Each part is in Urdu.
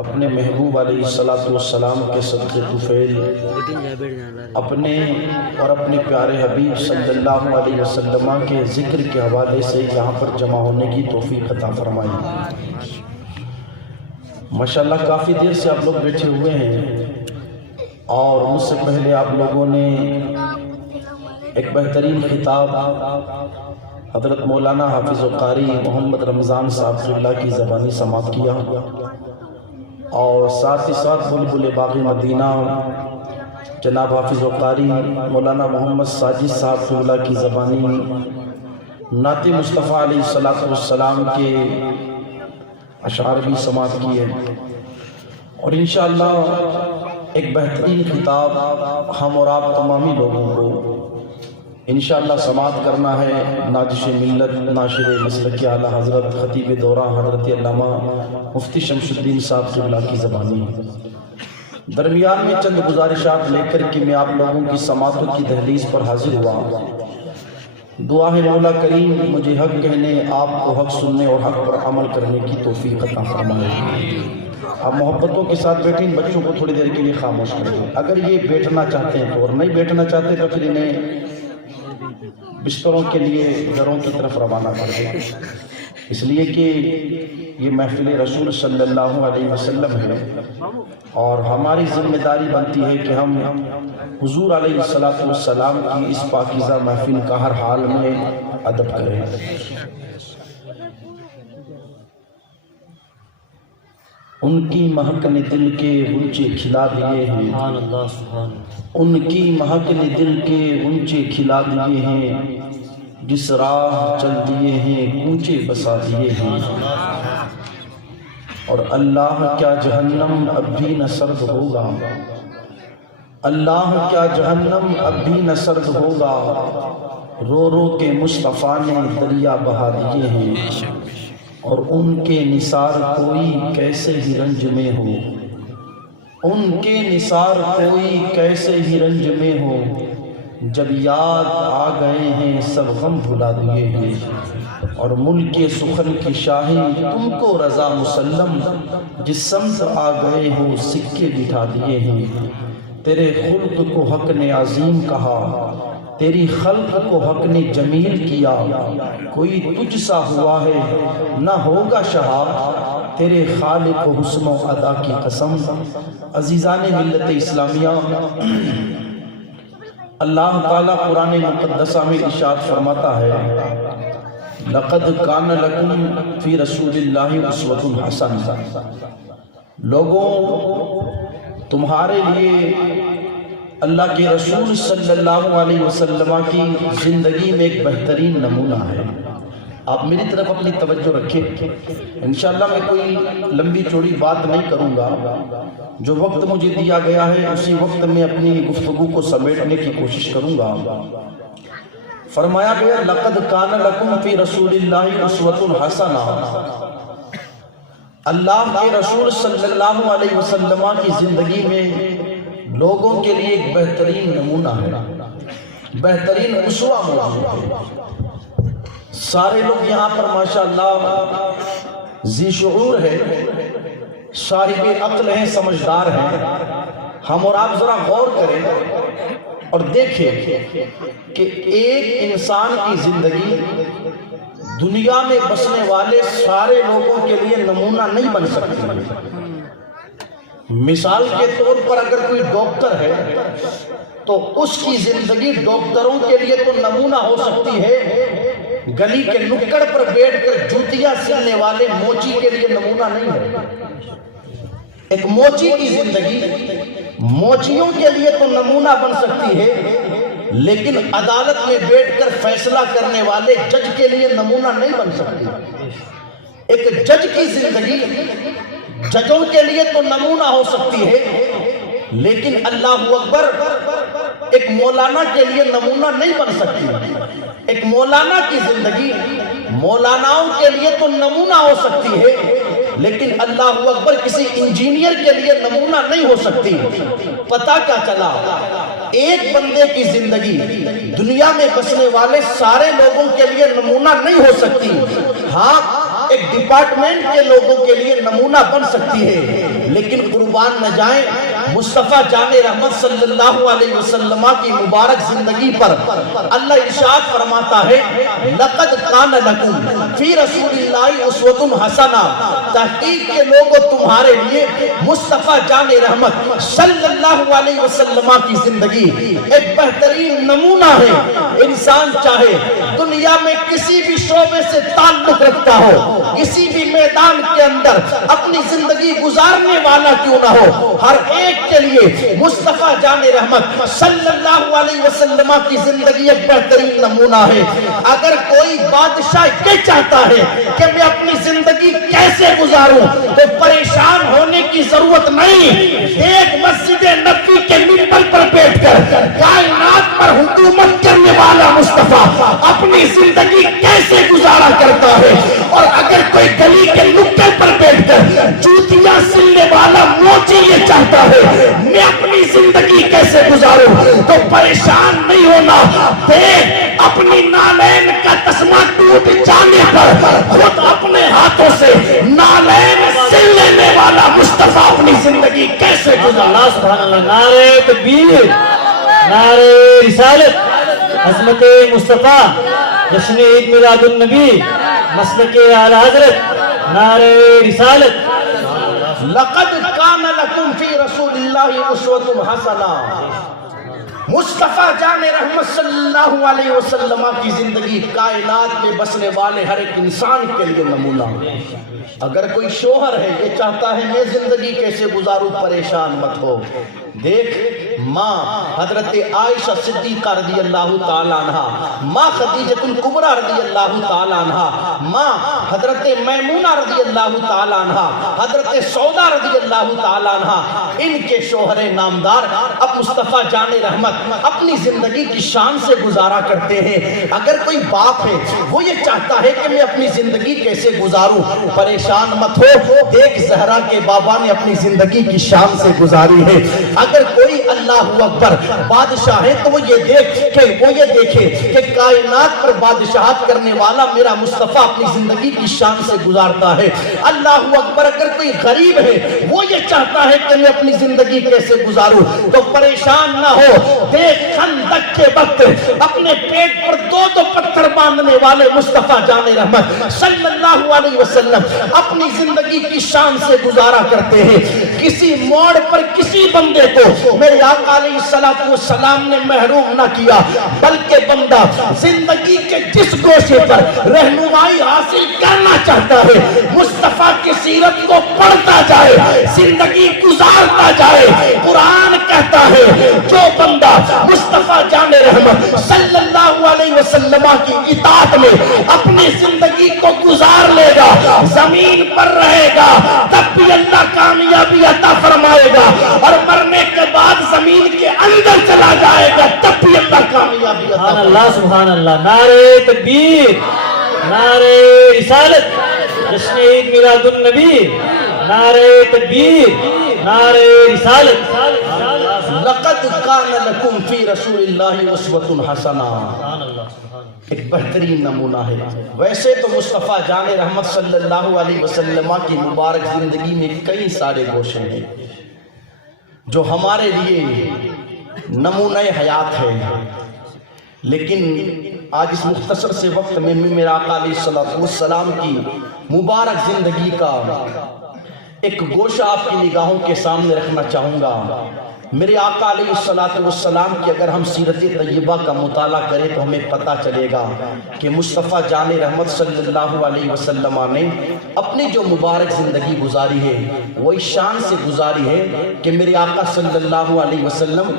اپنے محبوب علیہ السلام کے صدقے طفیل اپنے اور اپنے پیارے حبیب صلی اللہ علیہ وسلم کے ذکر کے حوالے سے یہاں پر جمع ہونے کی توفیق عطا فرمائی۔ ماشاءاللہ کافی دیر سے آپ لوگ بیٹھے ہوئے ہیں اور مجھ سے پہلے آپ لوگوں نے ایک بہترین خطاب حضرت مولانا حافظ و قاری محمد رمضان صاحب اللہ کی زبانی سماعت کیا، اور ساتھ ہی ساتھ بلبل باغ مدینہ جناب حافظ و قاری مولانا محمد ساجد صاحب اللہ کی زبانی نعت مصطفیٰ علیہ السلام کے اشعار بھی سماعت کیے، اور انشاءاللہ ایک بہترین خطاب ہم اور آپ تمامی لوگوں کو انشاءاللہ سماعت کرنا ہے۔ ناجش ملت ناشر مسلک اعلیٰ حضرت خطیب دورہ حضرت علامہ مفتی شمس الدین صاحب قبلہ کی زبانی۔ درمیان میں چند گزارشات لے کر کے میں آپ لوگوں کی سماعتوں کی دہلیز پر حاضر ہوا۔ دعا ہے مولا کریم مجھے حق کہنے، آپ کو حق سننے اور حق پر عمل کرنے کی توفیق عطا فرمائے۔ آپ محبتوں کے ساتھ بیٹھیں، بچوں کو تھوڑی دیر کے لیے خاموش کر دیں۔ اگر یہ بیٹھنا چاہتے ہیں تو، اور نہیں بیٹھنا چاہتے تو پھر انہیں بستروں کے لیے گھروں کی طرف روانہ کر دیں، اس لیے کہ یہ محفل رسول صلی اللہ علیہ وسلم ہے اور ہماری ذمہ داری بنتی ہے کہ ہم حضور علیہ السلام کی اس پاکیزہ محفل کا ہر حال میں ادب کریں۔ ان کی مہک نے دل کے غنچے کھلا دیے ہیں، ان کی مہک نے دل کے غنچے کھلا دیے ہیں، جس راہ چل دیے ہیں کوچے بسا دیے ہیں، اور اللہ کیا جہنم اب بھی نہ سرد ہوگا، اللہ کیا جہنم اب بھی نہ سرد ہوگا، رو رو کے مصطفیٰ نے دریا بہا دیے ہیں، اور ان کے نثار کوئی کیسے ہی رنج میں ہو، ان کے نثار کوئی کیسے ہی رنج میں ہو، جب یاد آ گئے ہیں سب غم بھلا دیے ہیں، اور ملک سخن کی شاہی تم کو رضا مسلم، جس سمت آ گئے ہو سکے بٹھا دیے ہیں، تیرے خلق کو حق نے عظیم کہا، تیری خلق کو حق نے جمیل کیا، کوئی تجھ سا ہوا ہے نہ ہوگا شہاب، تیرے خالق و حسن و ادا کی قسم۔ عزیزان ملت اسلامیہ، اللہ تعالیٰ قرآن مقدسہ میں ارشاد فرماتا ہے لَقَدْ كَانَ لَكُمْ فِي رَسُولِ اللَّهِ أُسْوَةٌ حَسَنَةٌ، لوگوں تمہارے لیے اللہ کے رسول صلی اللہ علیہ وسلم کی زندگی میں ایک بہترین نمونہ ہے۔ آپ میری طرف اپنی توجہ رکھیں، انشاءاللہ میں کوئی لمبی چوڑی بات نہیں کروں گا، جو وقت مجھے دیا گیا ہے اسی وقت میں اپنی گفتگو کو سمیٹنے کی کوشش کروں گا۔ فرمایا گیا لَقَدْ كَانَ لَكُمْ فِي رَسُولِ اللَّهِ أُسْوَةٌ حَسَنَةٌ، اللہ کے رسول صلی اللہ علیہ وسلم کی زندگی میں لوگوں کے لیے ایک بہترین نمونہ ہے، بہترین اسوہ موجود ہے۔ سارے لوگ یہاں پر ماشاءاللہ ذی شعور ہے، صاحب عقل ہیں، سمجھدار ہیں۔ ہم اور آپ ذرا غور کریں اور دیکھیں کہ ایک انسان کی زندگی دنیا میں بسنے والے سارے لوگوں کے لیے نمونہ نہیں بن سکتی۔ مثال کے طور پر اگر کوئی ڈاکٹر ہے تو اس کی زندگی ڈاکٹروں کے لیے تو نمونہ ہو سکتی ہے، گلی کے نکڑ پر بیٹھ کر جوتیاں سلنے والے موچی کے لیے نمونہ نہیں ہے۔ ایک موچی کی زندگی موچیوں کے لیے تو نمونہ بن سکتی ہے، لیکن عدالت میں بیٹھ کر فیصلہ کرنے والے جج کے لیے نمونہ نہیں بن سکتی۔ ایک جج کی زندگی ججوں کے لیے تو نمونہ ہو سکتی ہے، لیکن اللہ اکبر ایک مولانا کے لیے نمونہ نہیں بن سکتی۔ ایک مولانا کی زندگی مولاناؤں کے لیے تو نمونہ ہو سکتی ہے، لیکن اللہ اکبر کسی انجینئر کے لیے نمونہ نہیں ہو سکتی۔ پتہ کیا چلا، ایک بندے کی زندگی دنیا میں بسنے والے سارے لوگوں کے لیے نمونہ نہیں ہو سکتی۔ ہاں، ایک ڈپارٹمنٹ کے لوگوں کے لیے نمونہ بن سکتی ہے، لیکن قربان نہ جائیں مصطفیٰ جان رحمت صلی اللہ علیہ وسلم کی مبارک زندگی پر اللہ ارشاد فرماتا ہے لقد کان لکم فی رسول اللہ اسوۃ حسنہ، تحقیق کے لوگوں تمہارے لیے مصطفیٰ جان رحمت صلی اللہ علیہ وسلم کی زندگی ایک بہترین نمونہ ہے۔ انسان چاہے دنیا میں کسی بھی شعبے سے تعلق رکھتا ہو، کسی بھی میدان کے اندر اپنی زندگی گزارنے والا کیوں نہ ہو، ہر ایک کے لیے مصطفیٰ جان رحمت صلی اللہ علیہ وسلم کی زندگی ایک بہترین نمونہ ہے۔ اگر کوئی بادشاہ یہ چاہتا ہے کہ میں اپنی زندگی کیسے گزاروں تو پریشان ہونے کی ضرورت نہیں۔ ایک مسجد نبوی کے منبر پر بیٹھ کر کائنات پر حکومت کرنے والا مصطفیٰ اپنی زندگی کیسے گزارا کرتا ہے، اور اگر کوئی گلی کے نکڑ پر بیٹھ کر جوتیاں سلنے والا موچی یہ چاہتا ہے میں اپنی زندگی کیسے گزاروں تو پریشان نہیں ہونا۔ دیکھ اپنی نالین کا تسمہ ٹوٹ جانے پر خود اپنے ہاتھوں سے نالین سل لینے والا مصطفیٰ اپنی زندگی کیسے گزارا۔ سبحان اللہ، نعرہ تکبیر، نعرہ رسالت، عظمت مصطفیٰ، جشن عید میلاد النبی، مسلک اعلی حضرت، نعرہ رسالت۔ لقد کان لکم فی رسول اللہ اسوۃ حسنہ، مصطفیٰ جان رحمت صلی اللہ علیہ وسلم کی زندگی کائنات میں بسنے والے ہر ایک انسان کے لیے نمونہ۔ اگر کوئی شوہر ہے یہ چاہتا ہے میں زندگی کیسے گزاروں، پریشان مت ہو۔ دیکھ ماں حضرت عائشہ صدیقہ رضی اللہ تعالیٰ عنہ، ماں خدیجۃ الکبریٰ رضی اللہ تعالیٰ عنہ، ماں حضرت میمونہ رضی اللہ تعالیٰ عنہ، حضرت سودا رضی اللہ تعالیٰ عنہ، ان کے شوہر نامدار اب مصطفیٰ جان رحمت اپنی زندگی کی شان سے گزارا کرتے ہیں۔ اگر کوئی باپ ہے وہ یہ چاہتا ہے کہ میں اپنی زندگی کیسے گزاروں، پریشان مت ہو۔ دیکھ زہرا کے بابا نے اپنی زندگی کی شان سے گزاری ہے۔ اگر کوئی اللہ اکبر بادشاہ ہے تو وہ یہ دیکھے کہ کائنات پر بادشاہت کرنے والا میرا مصطفیٰ اپنی زندگی کی شان سے گزارتا ہے۔ اللہ اکبر اگر کوئی غریب ہے وہ یہ چاہتا ہے کہ میں اپنی زندگی کیسے گزاروں تو پریشان نہ ہو۔ دیکھ خندق کے وقت اپنے پیٹ پر دو پتھر باندھنے والے مصطفیٰ جان رحمت صلی اللہ علیہ وسلم اپنی زندگی کی شان سے گزارا کرتے ہیں۔ کسی موڑ پر کسی بندے کو میرے آقا علیہ السلام نے محروم نہ کیا، بلکہ بندہ زندگی کے جس گوشے پر رہنمائی حاصل کرنا چاہتا ہے مصطفیٰ کی سیرت کو پڑھتا جائے، زندگی گزارتا جائے۔ قرآن کہتا ہے جو بندہ مصطفیٰ جان رحمت صلی اللہ علیہ وسلم کی اطاعت میں اپنی زندگی کو گزار لے گا، زمین پر رہے گا تب بھی اللہ کامیابی عطا فرمائے گا، اور مرنے کے بعد زمین کے اندر چلا جائے گا تب بھی اللہ کامیابی عطا فرمائے گا۔ سبحان اللہ، نعرہ تکبیر، نعرہ رسالت، جشن عید میلاد النبی، نعرہ تکبیر، نعرہ رسالت۔ لقد کان لکم فی رسول اللہ اسوۃ حسنہ، ایک بہترین نمونہ ہے۔ ویسے تو مصطفیٰ جان رحمت صلی اللہ علیہ وسلم کی مبارک زندگی میں کئی سارے گوشے ہیں جو ہمارے لیے نمونہ حیات ہے، لیکن آج اس مختصر سے وقت میں میرا آقا علیہ السلام کی مبارک زندگی کا ایک گوشہ آپ کی نگاہوں کے سامنے رکھنا چاہوں گا۔ میرے آقا علیہ السلام کی اگر ہم سیرت طیبہ کا مطالعہ کریں تو ہمیں پتہ چلے گا کہ مصطفیٰ جان رحمت صلی اللہ علیہ وسلم نے اپنی جو مبارک زندگی گزاری ہے وہ اس شان سے گزاری ہے کہ میرے آقا صلی اللہ علیہ وسلم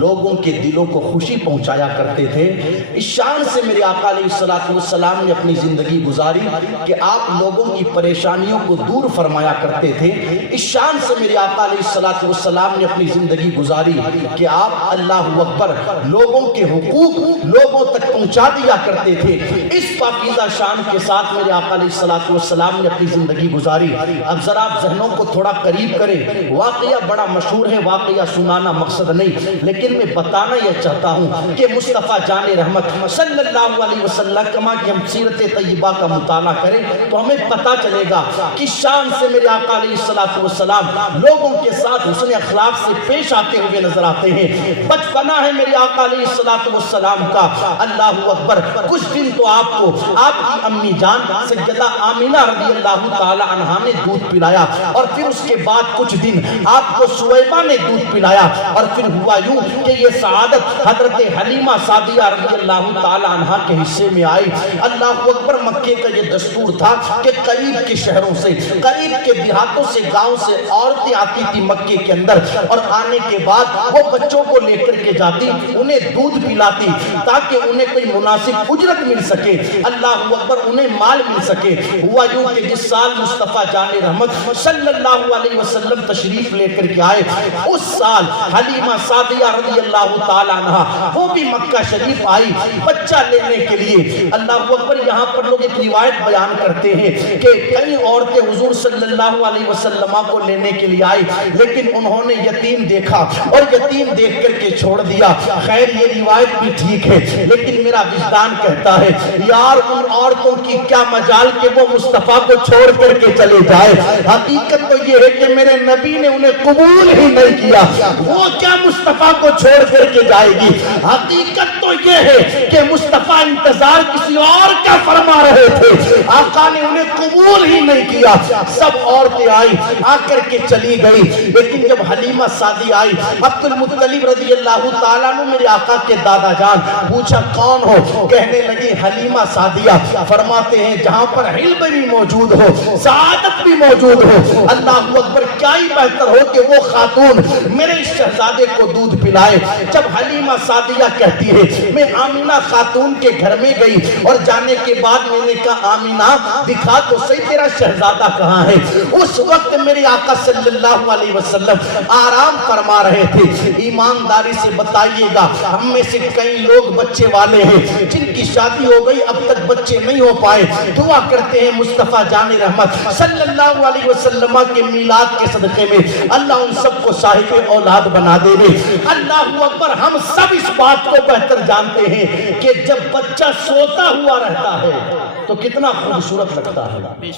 لوگوں کے دلوں کو خوشی پہنچایا کرتے تھے۔ اس شان سے میرے آقا علیہ السلام نے اپنی زندگی گزاری کہ آپ لوگوں کی پریشانیوں کو دور فرمایا کرتے تھے۔ تھے، اس شان سے میرے آقا علیہ الصلوۃ والسلام نے اپنی زندگی گزاری کہ آپ اللہ اکبر لوگوں کے حقوق لوگوں تک پہنچا دیا کرتے تھے۔ اس پاکیزہ شان کے ساتھ میرے آقا علیہ الصلوۃ والسلام نے اپنی زندگی گزاری۔ اب ذرا آپ ذہنوں کو تھوڑا قریب کریں، واقعہ بڑا مشہور ہے، واقعہ سنانا مقصد نہیں، لیکن میں بتانا یہ چاہتا ہوں کہ مصطفیٰ جان رحمت صلی اللہ علیہ وسلم کما کہ ہم سیرت طیبہ کا مطالعہ کریں تو ہمیں پتہ چلے گا کہ شان سے میرے آقا علیہ الصلوۃ والسلام لوگوں کے ساتھ حسن اخلاق سے پیش آتے ہوئے نظر آتے ہیں۔ بچپنا ہے میرے آقا علیہ الصلوۃ والسلام کا، اللہ اکبر، کچھ دن تو آپ کو آپ کی امی جان سیدہ آمینہ رضی اللہ تعالی عنہا نے دودھ پلایا، اور پھر اس کے بعد کچھ دن آپ کو سویبہ نے دودھ پلایا، اور پھر ہوا یوں کہ یہ سعادت حضرت حلیمہ سعدیہ رضی اللہ تعالی عنہا کے حصے میں آئی۔ اللہ اکبر، مکے کا یہ دستور تھا کہ قریب کے شہروں سے، قریب کے دیہاتوں سے، گاؤں سے عورتیں آتی تھی مکے کے اندر، اور آنے کے بعد وہ بچوں کو لے کر کے جاتی، انہیں دودھ پلاتی تاکہ انہیں کوئی مناسب اجرت مل سکے، اللہ اکبر، انہیں مال مل سکے۔ ہوا یوں کہ جس سال مصطفیٰ جان رحمت صلی اللہ علیہ وسلم تشریف لے کر کے آئے، اس سال حلیمہ سعدیہ رضی اللہ تعالی عنہا وہ بھی مکہ شریف آئی بچہ لینے کے لیے۔ اللہ اکبر، یہاں پر لوگ ایک روایت بیان کرتے ہیں کہ کئی عورتیں حضور صلی اللہ علیہ وسلم کو لینے کے لیے آئی، لیکن انہوں نے یتیم دیکھا اور یتیم دیکھ کر کے چھوڑ دیا۔ خیر یہ روایت بھی ٹھیک ہے، لیکن میرا وجدان کہتا ہے یار ان عورتوں کی کیا مجال کہ وہ مصطفیٰ کو چھوڑ کر کے چلے جائے۔ حقیقت تو یہ ہے کہ میرے نبی نے انہیں قبول ہی نہیں کیا، وہ کیا مصطفیٰ کو چھوڑ کر کے جائے گی۔ حقیقت تو یہ ہے کہ مصطفیٰ انتظار کسی اور کا فرما رہے تھے، آقا نے انہیں قبول ہی نہیں کیا۔ سب عورتیں آئی، آ کر کے چلی گئی، لیکن جب حلیمہ سعدی آئی، عبد المطلب رضی اللہ تعالیٰ عنہ میرے آقا کے دادا جان، پوچھا کون ہو؟ کہنے لگی حلیمہ سعدیہ۔ فرماتے ہیں جہاں پر علم بھی موجود ہو، سعادت بھی موجود ہو، اللہ اکبر، کیا ہی بہتر ہو کہ وہ خاتون میرے اس شہزادے کو دودھ پلائے۔ جب حلیمہ سعدیہ کہتی ہے میں آمینہ خاتون کے گھر میں گئی، اور جانے کے بعد میں نے کہا آمینہ دکھا تو صحیح تیرا شہزادہ کہاں ہے؟ اس وقت میرے آقا صلی اللہ علیہ وسلم آرام فرما رہے تھے۔ ایمانداری سے بتائیے گا، ہم میں سے کئی لوگ بچے والے ہیں جن کی شادی ہو گئی اب تک بچے نہیں ہو پائے، دعا کرتے ہیں مصطفیٰ جان رحمت صلی اللہ علیہ وسلم کے میلاد کے صدقے میں اللہ ان سب کو صاحب اولاد بنا دے دے۔ اللہ اکبر، ہم سب اس بات کو بہتر جانتے ہیں کہ جب بچہ سوتا ہوا رہتا ہے تو کتنا خوبصورت لگتا ہے،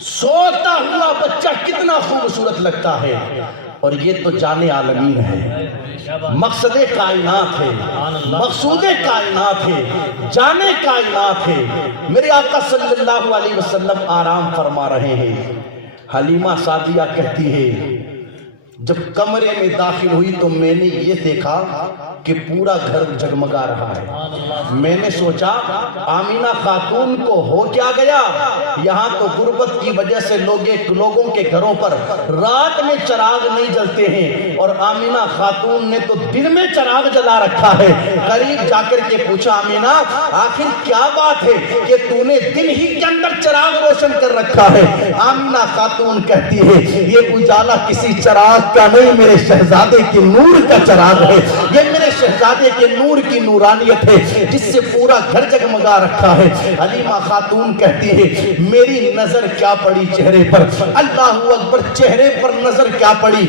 سوتا ہوا بچہ کتنا خوبصورت لگتا ہے، اور یہ تو جان عالمین ہے، مقصد کائنات ہے، مقصود کائنات ہے، جان کائنات ہے۔ میرے آقا صلی اللہ علیہ وسلم آرام فرما رہے ہیں۔ حلیمہ سعدیہ کہتی ہے جب کمرے میں داخل ہوئی تو میں نے یہ دیکھا کہ پورا گھر جگمگا رہا ہے۔ میں نے سوچا آمینہ خاتون کو ہو کیا گیا؟ یہاں تو غربت کی وجہ سے لوگوں کے گھروں پر رات میں چراغ نہیں جلتے ہیں، اور آمینہ خاتون نے تو دن میں چراغ جلا رکھا ہے۔ قریب جا کر کے پوچھا آمینہ آخر کیا بات ہے کہ تو نے دن ہی کے اندر چراغ روشن کر رکھا ہے؟ آمینہ خاتون کہتی ہے یہ اجالا کسی چراغ کا نہیں، میرے شہزادے کے نور کا چراغ ہے، یہ میرے شہزادے کے نور کی نورانیت ہے جس سے پورا گھر جگمگا رکھا ہے۔ حلیمہ خاتون کہتی ہے میری نظر کیا پڑی چہرے پر، اللہ اکبر، چہرے پر نظر کیا پڑی،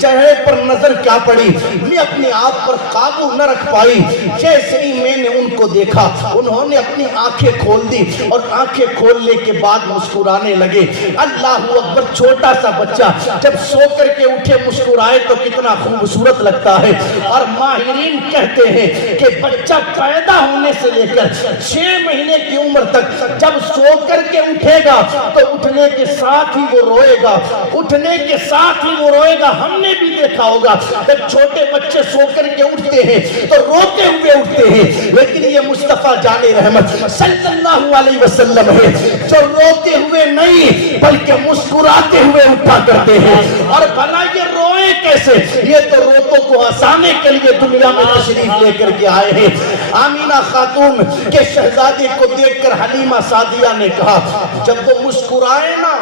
چہرے پر نظر کیا پڑی، میں اپنے آپ پر قابو نہ رکھ پائی۔ جیسے ہی میں نے ان کو دیکھا انہوں نے اپنی آنکھیں کھول دی، اور آنکھیں کھولنے کے بعد مسکرانے لگے۔ اللہ اکبر، چھوٹا سا بچہ جب سو کر کے اٹھے مسکرائے تو کتنا خوبصورت لگتا ہے۔ اور ماہرین کہتے ہیں کہ بچہ پیدا ہونے سے لے کر 6 مہینے کی عمر تک جب سو کر کے اٹھے گا تو اٹھنے کے ساتھ ہی وہ روئے گا، اٹھنے کے ساتھ ہی وہ روئے گا۔ ہم نے بھی دیکھا ہوگا جب چھوٹے بچے سو کر کے اٹھتے ہیں تو روتے ہوئے اٹھتے ہیں، لیکن یہ مصطفیٰ جان رحمت صلی اللہ علیہ وسلم ہے جو روتے ہوئے نہیں بلکہ مسکراتے ہوئے اٹھا کرتے ہیں۔ اور بھلا یہ روئے کیسے؟ یہ تو روتوں کو ہنسانے کے لیے دنیا میں تشریف لے کر کے آئے ہیں۔ آمینہ خاتون کے شہزادے کو دیکھ کر حلیمہ سعدیہ نے کہا جب وہ مسکرائے نا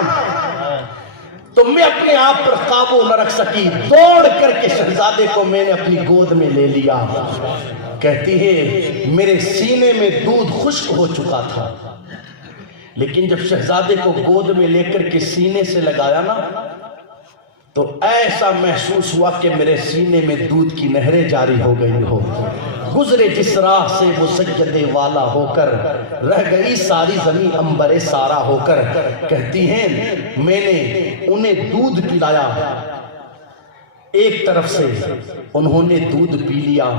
تو میں اپنے آپ پر قابو نہ رکھ سکی، دوڑ کر کے شہزادے کو میں نے اپنی گود میں لے لیا۔ کہتی ہے میرے سینے میں دودھ خشک ہو چکا تھا، لیکن جب شہزادے کو گود میں لے کر کے سینے سے لگایا نا تو ایسا محسوس ہوا کہ میرے سینے میں دودھ کی نہریں جاری ہو گئی ہو۔ گزرے جس راہ سے وہ سجدے والا ہو کر، رہ گئی ساری زمین عنبر سارا ہو کر۔ کہتی ہیں میں نے انہیں دودھ پلایا، ایک طرف سے انہوں نے دودھ پی لیا،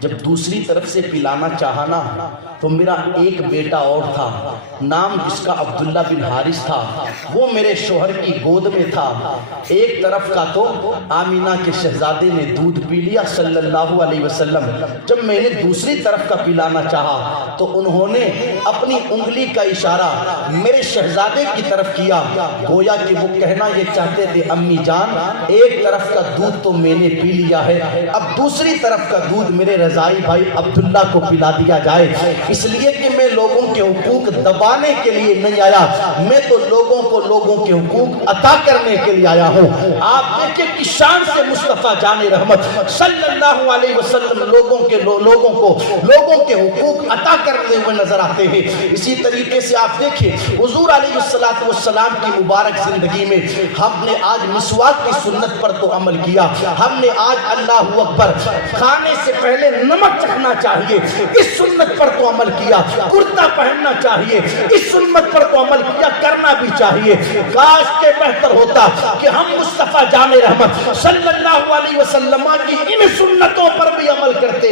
جب دوسری طرف سے پلانا چاہا نا تو میرا ایک بیٹا اور تھا، نام جس کا عبداللہ بن حارث تھا، وہ میرے شوہر کی گود میں تھا۔ ایک طرف کا تو آمینہ کے شہزادے نے دودھ پی لیا صلی اللہ علیہ وسلم، جب میں نے دوسری طرف کا پلانا چاہا تو انہوں نے اپنی انگلی کا اشارہ میرے شہزادے کی طرف کیا، گویا کہ وہ کہنا یہ چاہتے تھے امی جان ایک طرف کا دودھ تو میں نے پی لیا ہے، اب دوسری طرف کا دودھ میرے رضائی بھائی عبداللہ کو پلا دیا جائے، اس لیے کہ میں لوگوں کے حقوق دبانے کے لیے نہیں آیا، میں تو لوگوں کو لوگوں کے حقوق عطا کرنے کے لیے آیا ہوں۔ آپ دیکھیں کہ شان سے مصطفیٰ جان رحمت صلی اللہ علیہ وسلم لوگوں کے حقوق عطا کرتے ہوئے نظر آتے ہیں۔ اسی طریقے سے آپ دیکھیں حضور علیہ السلام کی مبارک زندگی میں ہم نے آج مسواک کی سنت پر تو عمل کیا، ہم نے آج اللہ اکبر کھانے سے پہلے نمک چکھنا چاہیے، اس سنت پر تو عمل کیا، کرتا پہننا چاہیے، اس سنت پر تو عمل کیا، کرنا بھی چاہیے۔ کاش کہ بہتر ہوتا کہ ہم مصطفیٰ جان رحمت صلی اللہ علیہ وسلم کی ان سنتوں پر بھی عمل کرتے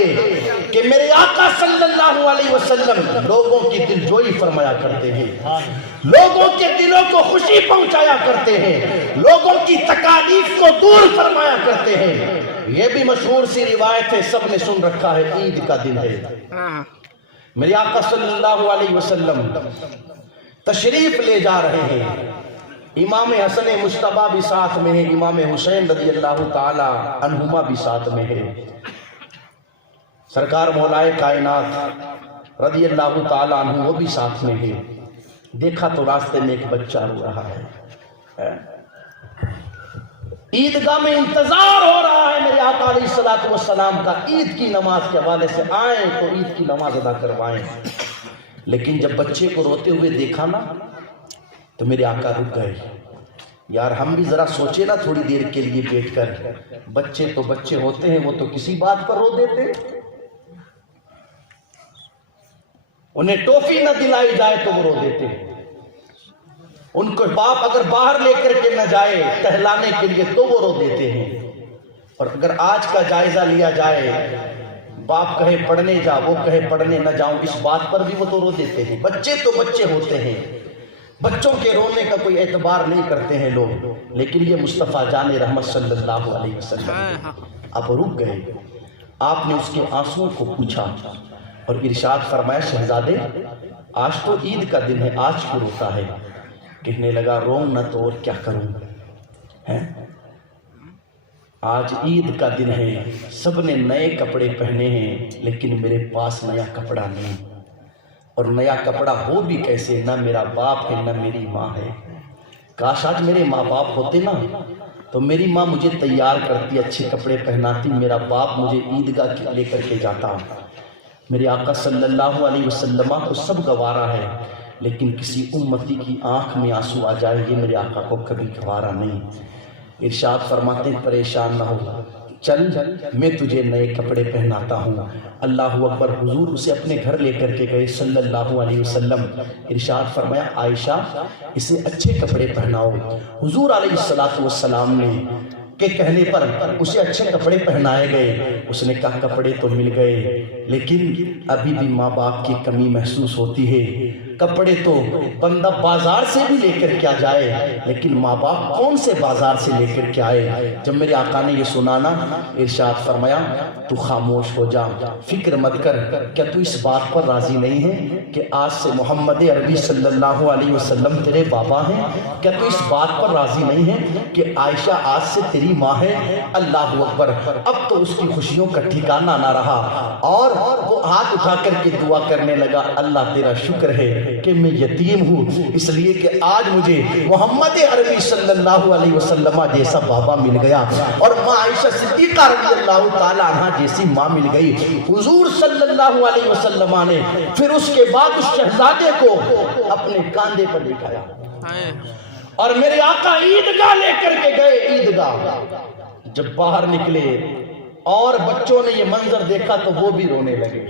کہ میرے آقا صلی اللہ علیہ وسلم لوگوں کی دلجوئی فرمایا کرتے ہیں، لوگوں کے دلوں کو خوشی پہنچایا کرتے ہیں، لوگوں کی تکالیف کو دور فرمایا کرتے ہیں۔ یہ بھی مشہور سی روایت ہے، سب نے سن رکھا ہے، عید کا دن ہے، میرے آقا صلی اللہ علیہ وسلم تشریف لے جا رہے ہیں، امام حسن مجتبیٰ بھی ساتھ میں ہے، امام حسین رضی اللہ تعالی عنہما بھی ساتھ میں ہے، سرکار مولائے کائنات رضی اللہ تعالی عنہ وہ بھی ساتھ میں ہے۔ دیکھا تو راستے میں ایک بچہ رو رہا ہے، عیدگاہ میں انتظار ہو رہا ہے میرے آقا علیہ السلام کا، عید کی نماز کے حوالے سے آئیں تو عید کی نماز ادا کروائیں، لیکن جب بچے کو روتے ہوئے دیکھا نا تو میرے آقا رک گئے۔ یار ہم بھی ذرا سوچے نا تھوڑی دیر کے لیے بیٹھ کر، بچے تو بچے ہوتے ہیں، وہ تو کسی بات پر رو دیتے، انہیں ٹوفی نہ دلائی جائے تو وہ رو دیتے، ان کو باپ اگر باہر لے کر کے نہ جائے ٹہلانے کے لیے تو وہ رو دیتے ہیں، اور اگر آج کا جائزہ لیا جائے باپ کہے پڑھنے جا، وہ کہے پڑھنے نہ جاؤں، اس بات پر بھی وہ تو رو دیتے ہیں۔ بچے تو بچے ہوتے ہیں، بچوں کے رونے کا کوئی اعتبار نہیں کرتے ہیں لوگ، لیکن یہ مصطفیٰ جان رحمت صلی اللہ علیہ وسلم آپ رک گئے، آپ نے اس کے آنسوں کو پوچھا اور ارشاد فرمایا شہزادے آج تو عید کا دن ہے، آج کیوں روتا ہے؟ کہنے لگا رو نہ تو اور کیا کروں، آج عید کا دن ہے، سب نے نئے کپڑے پہنے ہیں لیکن میرے پاس نیا کپڑا نہیں، اور نیا کپڑا ہو بھی کیسے، نہ میرا باپ ہے نہ میری ماں ہے، کاش آج میرے ماں باپ ہوتے نا تو میری ماں مجھے تیار کرتی، اچھے کپڑے پہناتی، میرا باپ مجھے عیدگاہ لے کر کے جاتا۔ میرے آقا صلی اللہ علیہ وسلم کو سب گوارا ہے، لیکن کسی امتی کی آنکھ میں آنسو آ جائے یہ میرے آقا کو کبھی گوارا نہیں۔ ارشاد فرماتے پریشان نہ ہو، چل میں تجھے نئے کپڑے پہناتا ہوں۔ اللہ اکبر، حضور اسے اپنے گھر لے کر کے گئے صلی اللہ علیہ وسلم، ارشاد فرمایا عائشہ اسے اچھے کپڑے پہناؤ۔ حضور علیہ السلام نے کے کہنے پر اسے اچھے کپڑے پہنائے گئے، اس نے کہا کپڑے تو مل گئے لیکن ابھی بھی ماں باپ کی کمی محسوس ہوتی ہے، کپڑے تو بندہ بازار سے بھی لے کر کیا جائے لیکن ماں باپ کون سے بازار سے لے کر کے آئے۔ جب میرے آقا نے یہ سنانا ارشاد فرمایا تو خاموش ہو جا، فکر مت کر، کیا تو اس بات پر راضی نہیں ہے کہ آج سے محمد عربی صلی اللہ علیہ وسلم تیرے بابا ہیں؟ کیا تو اس بات پر راضی نہیں ہے کہ عائشہ آج سے تیری ماں ہے؟ اللہ اکبر، اب تو اس کی خوشیوں کا ٹھکانہ نہ رہا، اور وہ ہاتھ اٹھا کر کے دعا کرنے لگا، اللہ تیرا شکر ہے کہ میں یتیم ہوں، اس لیے کہ آج مجھے محمد عربی صلی اللہ علیہ وسلم جیسا بابا مل گیا، اور ماں عائشہ صدیقہ رضی اللہ تعالیٰ عنہ جیسی ماں مل گئی۔ حضور صلی اللہ علیہ وسلم نے پھر اس کے بعد اس شہزادے کو اپنے کاندھے پر بٹھایا اور میرے آقا عیدگاہ لے کر کے گئے۔ عیدگاہ جب باہر نکلے اور بچوں نے یہ منظر دیکھا تو وہ بھی رونے لگے،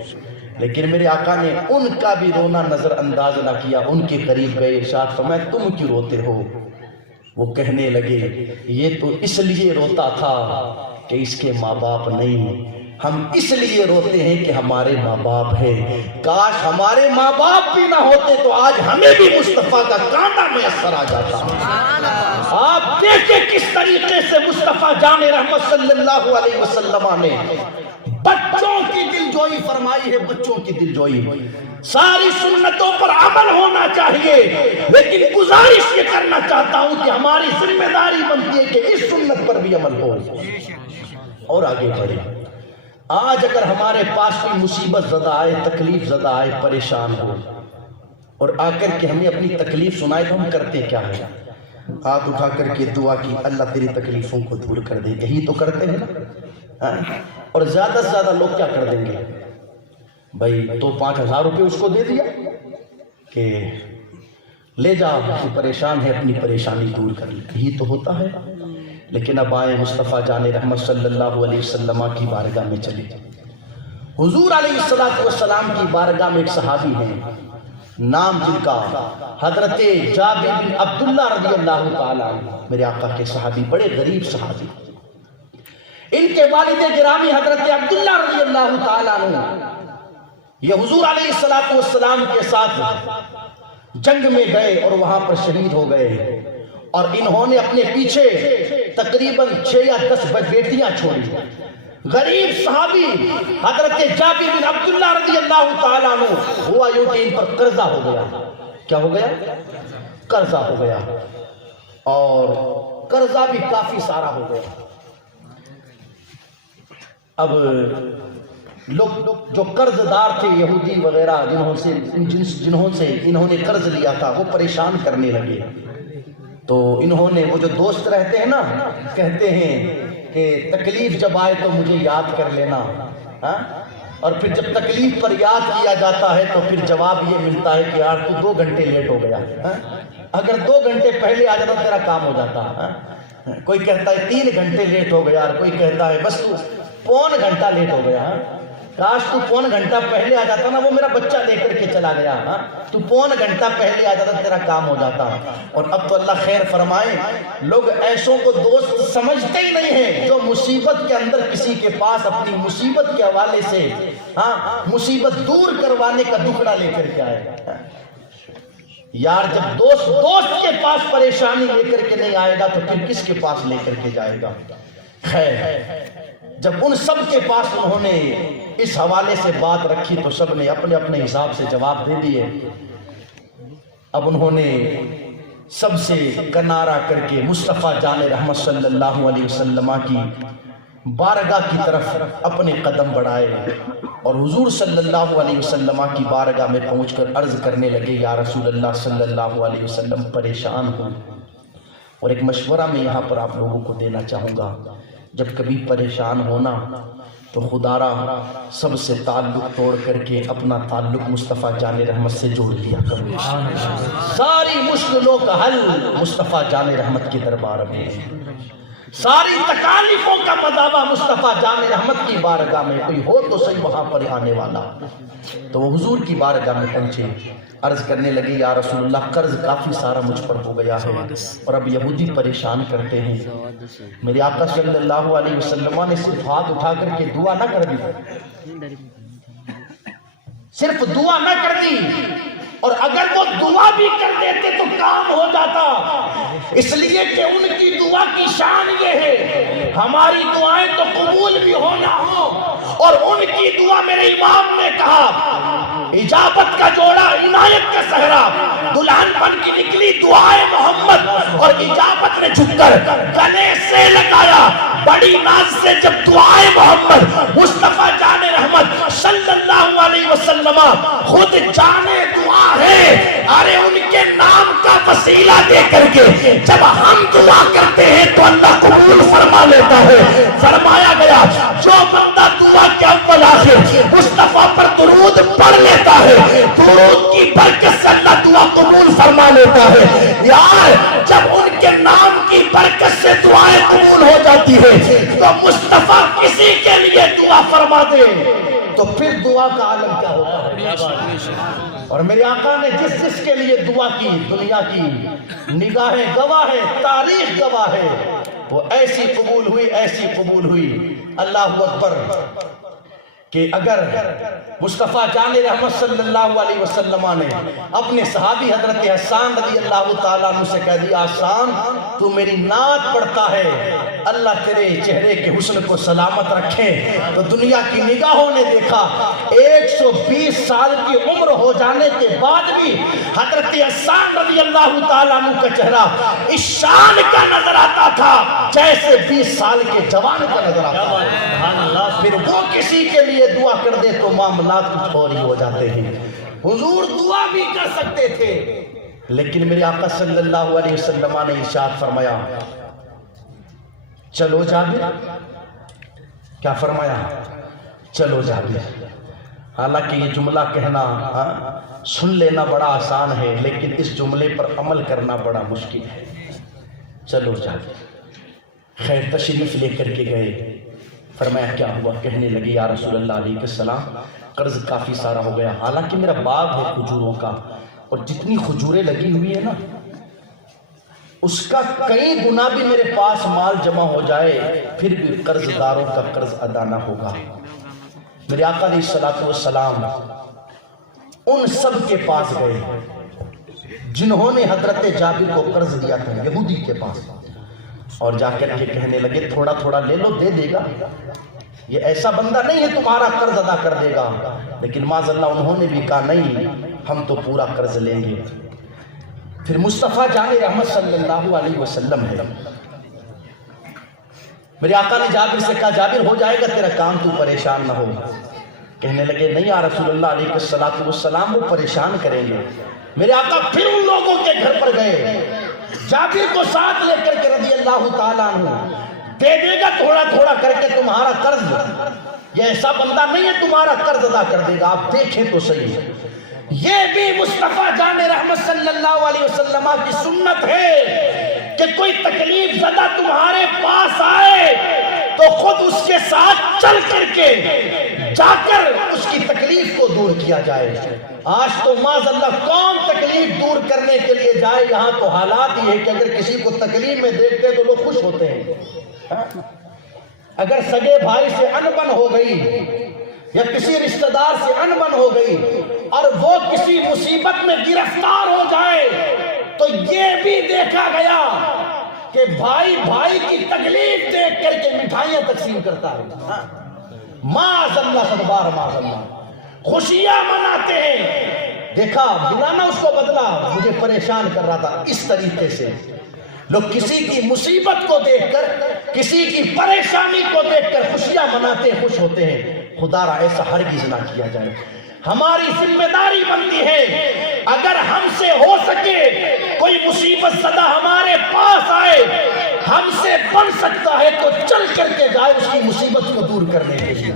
لیکن میرے آقا نے ان کا بھی رونا نظر انداز نہ کیا، ان کے قریب گئے، ارشاد فرمایا تم کیوں روتے ہو؟ وہ کہنے لگے یہ تو اس لیے روتا تھا کہ اس کے ماں باپ نہیں، ہم اس لیے روتے ہیں کہ ہمارے ماں باپ ہیں، کاش ہمارے ماں باپ بھی نہ ہوتے تو آج ہمیں بھی مصطفیٰ کا کانٹا میسر آ جاتا۔ آپ دیکھیں کس طریقے سے مصطفیٰ جان رحمت صلی اللہ علیہ وسلم نے بچوں کی دلجوئی فرمائی ہے، بچوں کی دلجوئی۔ ساری سنتوں پر عمل ہونا چاہیے، لیکن گزارش یہ کرنا چاہتا ہوں کہ ہماری ذمہ داری بنتی ہے کہ اس سنت پر بھی عمل ہو اور آگے بڑھے۔ آج اگر ہمارے پاس کوئی مصیبت زدہ آئے، تکلیف زدہ آئے، پریشان ہو اور آ کر کے ہمیں اپنی تکلیف سنائے تو ہم کرتے کیا ہے؟ ہاتھ اٹھا کر کے دعا کی اللہ تیری تکلیفوں کو دور کر دے، یہی تو کرتے ہیں نا۔ اور زیادہ سے زیادہ لوگ کیا کر دیں گے؟ بھائی تو 5,000 روپے اس کو دے دیا کہ لے جا، تو پریشان ہے اپنی پریشانی دور کر لے، یہی تو ہوتا ہے۔ لیکن اب آئے مصطفیٰ جان رحمت صلی اللہ علیہ وسلم کی بارگاہ میں چلے۔ حضور علیہ السلام کی بارگاہ میں ایک صحابی ہیں، نام جن کا حضرت جابر بن عبداللہ رضی اللہ تعالیٰ عنہ، میرے آقا کے صحابی، بڑے غریب صحابی۔ ان کے والد گرامی حضرت عبداللہ رضی اللہ تعالیٰ عنہ یہ حضور علیہ السلام کے ساتھ جنگ میں گئے اور وہاں پر شہید ہو گئے، اور انہوں نے اپنے پیچھے تقریباً 6 یا 10 بیٹیاں چھوڑی۔ غریب صحابی حضرت جابر بن عبداللہ رضی اللہ تعالیٰ عنہ، ہوا یوں کہ ان پر قرضہ ہو گیا۔ کیا ہو گیا؟ قرضہ ہو گیا، اور قرضہ بھی کافی سارا ہو گیا۔ اب لوگ جو قرض دار تھے، یہودی وغیرہ جنہوں سے انہوں نے قرض لیا تھا، وہ پریشان کرنے لگے۔ تو انہوں نے، وہ جو دوست رہتے ہیں نا، کہتے ہیں کہ تکلیف جب آئے تو مجھے یاد کر لینا، اور پھر جب تکلیف پر یاد کیا جاتا ہے تو پھر جواب یہ ملتا ہے کہ یار تو 2 گھنٹے لیٹ ہو گیا، اگر 2 گھنٹے پہلے آ جاتا تیرا کام ہو جاتا۔ کوئی کہتا ہے 3 گھنٹے لیٹ ہو گیا، اور کوئی کہتا ہے بس تو 1.25 گھنٹہ لیٹ ہو گیا، کاش تو 1.25 گھنٹہ پہلے آ جاتا نا، وہ میرا بچہ لے کر کے چلا گیا، تو 1.25 گھنٹہ پہلے آ جاتا تیرا کام ہو جاتا۔ اور اب تو اللہ خیر فرمائے، لوگ ایسوں کو دوست سمجھتے ہی نہیں ہیں جو مصیبت کے اندر کسی کے پاس اپنی مصیبت کے حوالے سے مصیبت دور کروانے کا دکھڑا لے کر کے آئے۔ یار جب دوست کے پاس پریشانی لے کر کے نہیں آئے گا تو پھر کس کے پاس لے کر کے جائے گا؟ خیر، جب ان سب کے پاس انہوں نے اس حوالے سے بات رکھی تو سب نے اپنے اپنے حساب سے جواب دے دیے۔ اب انہوں نے سب سے کنارہ کر کے مصطفیٰ جان رحمت صلی اللہ علیہ وسلم کی بارگاہ کی طرف اپنے قدم بڑھائے، اور حضور صلی اللہ علیہ وسلم کی بارگاہ میں پہنچ کر عرض کرنے لگے، یا رسول اللہ صلی اللہ علیہ وسلم پریشان ہوں، اور ایک مشورہ میں یہاں پر آپ لوگوں کو دینا چاہوں گا، جب کبھی پریشان ہونا تو خدا را سب سے تعلق توڑ کر کے اپنا تعلق مصطفیٰ جان رحمت سے جوڑ لیا کرو۔ ساری مشکلوں کا حل مصطفیٰ جان رحمت کے دربار میں، ساری تکالیفوں کا مداوع مصطفیٰ جان رحمت کی بارگاہ میں، کوئی ہو تو صحیح وہاں پر آنے والا۔ تو وہ حضور کی بارگاہ میں پہنچے، عرض کرنے لگے، یا رسول اللہ قرض کافی سارا مجھ پر ہو گیا ہے، اور اب یہودی پریشان کرتے ہیں۔ میرے آقا صلی اللہ علیہ وسلم نے صرف ہاتھ اٹھا کر کے دعا نہ کر دی، صرف دعا نہ کر دی، اور اگر وہ دعا بھی کر دیتے تو کام ہو جاتا، اس لیے کہ ان کی دعا کی شان یہ ہے، ہماری دعائیں تو قبول بھی ہو نہ ہو، اور ان کی دعا، میرے امام نے کہا، اجابت کا جوڑا عنایت کا صحرا، دلہن بن کی نکلی دعائے محمد، اور اجابت نے جھک کر گلے سے لگایا، بڑی ناز سے جب دعائے محمد مصطفیٰ جان رحمت صلی اللہ علیہ وسلم خود جانے دعا ہے. ارے ان کے نام کا وسیلہ دے کر کے جب ہم دعا کرتے ہیں تو اللہ قبول فرما لیتا ہے. فرمایا گیا جو بندہ دعا کے اول آخر مصطفیٰ پر درود پڑھ لیتا ہے, درود کی برکت سے اللہ دعا قبول فرما لیتا ہے. یار جب ان کے نام کی برکت سے دعائیں قبول ہو جاتی ہے تو مصطفیٰ کسی کے لیے دعا فرما دے تو پھر دعا کا عالم کیا ہوتا ہے. اور میرے آقا نے جس جس کے لیے دعا کی, دنیا کی نگاہیں گواہ ہے, تاریخ گواہ ہے, وہ ایسی قبول ہوئی, ایسی قبول ہوئی. اللہ اکبر کہ اگر مصطفیٰ جان رحمت صلی اللہ علیہ وسلم نے اپنے صحابی حضرت حسان رضی اللہ تعالیٰ عنہ سے کہہ دیا, حسان تو میری نعت پڑھتا ہے, اللہ تیرے چہرے کے حسن کو سلامت رکھے, تو دنیا کی نگاہوں نے دیکھا 120 سال کی عمر ہو جانے کے بعد بھی حضرت حسان رضی اللہ تعالیٰ عنہ کا چہرہ اس شان کا نظر آتا تھا جیسے 20 سال کے جوان کا نظر آتا تھا. پھر وہ کسی کے لیے دعا کر دے تو معاملات کچھ اور ہی ہو جاتے ہیں. حضور دعا بھی کر سکتے تھے, لیکن میرے آقا صلی اللہ علیہ وسلم نے ارشاد فرمایا چلو جابر. کیا فرمایا؟ چلو جابر. حالانکہ یہ جملہ کہنا سن لینا بڑا آسان ہے, لیکن اس جملے پر عمل کرنا بڑا مشکل ہے. چلو جابر. خیر تشریف لے کر کے گئے. فرمایا کیا ہوا؟ کہنے لگے یا رسول اللہ علیہ السلام قرض کافی سارا ہو گیا, حالانکہ میرا باغ ہے کھجوروں کا, اور جتنی کھجوریں لگی ہوئی ہے نا اس کا کئی گنا بھی میرے پاس مال جمع ہو جائے پھر بھی قرض داروں کا قرض ادا نہ ہوگا. میرے آقا علیہ الصلوۃ والسلام ان سب کے پاس گئے جنہوں نے حضرت جابر کو قرض دیا تھا, یہودی کے پاس, اور جا کر کے کہنے لگے تھوڑا تھوڑا لے لو, دے دے گا, یہ ایسا بندہ نہیں ہے تمہارا قرض ادا کر دے گا. لیکن معاذ اللہ انہوں نے بھی کہا نہیں, ہم تو پورا قرض لیں گے. پھر مصطفیٰ جان رحمت صلی اللہ علیہ وسلم ہے, میرے آقا نے جابر سے کہا جابر ہو جائے گا تیرا کام, تو پریشان نہ ہو. کہنے لگے نہیں یا رسول اللہ علیہ الصلوۃ والسلام وہ پریشان کریں گے. میرے آقا پھر ان لوگوں کے گھر پر گئے, جابر کو ساتھ لے کر کے رضی اللہ تعالیٰ عنہ, دے دے گا تھوڑا تھوڑا کر کے تمہارا قرض, یہ ایسا بندہ نہیں ہے تمہارا قرض ادا کر دے گا, آپ دیکھیں تو صحیح. یہ بھی مصطفیٰ جان رحمت صلی اللہ علیہ وسلم کی سنت ہے کہ کوئی تکلیف زدہ تمہارے پاس آئے تو خود اس کے ساتھ چل کر کے جا کر اس کی تکلیف کو دور کیا جائے. آج تو معاذ اللہ کون تکلیف دور کرنے کے لیے جائے, یہاں تو حالات یہ ہے کہ اگر کسی کو تکلیف میں دیکھتے تو لوگ خوش ہوتے ہیں. اگر سگے بھائی سے انبن ہو گئی یا کسی رشتہ دار سے انبن ہو گئی اور وہ کسی مصیبت میں گرفتار ہو جائے تو یہ بھی دیکھا گیا کہ بھائی بھائی کی تکلیف دیکھ کر کے مٹھائیاں تقسیم کرتا ہے. معاذ اللہ صدبار معاذ اللہ, خوشیاں مناتے ہیں. دیکھا بلانا اس کو بدلا, مجھے پریشان کر رہا تھا. اس طریقے سے لوگ کسی کی مصیبت کو دیکھ کر, کسی کی پریشانی کو دیکھ کر خوشیاں مناتے ہیں, خوش ہوتے ہیں. خدا را ایسا ہرگز نہ کیا جائے. ہماری ذمہ داری بنتی ہے اگر ہم سے ہو سکے کوئی مصیبت زدہ ہمارے پاس آئے, ہم سے بن سکتا ہے تو چل کر کے جائے اس کی مصیبت کو دور کرنے کے لیے.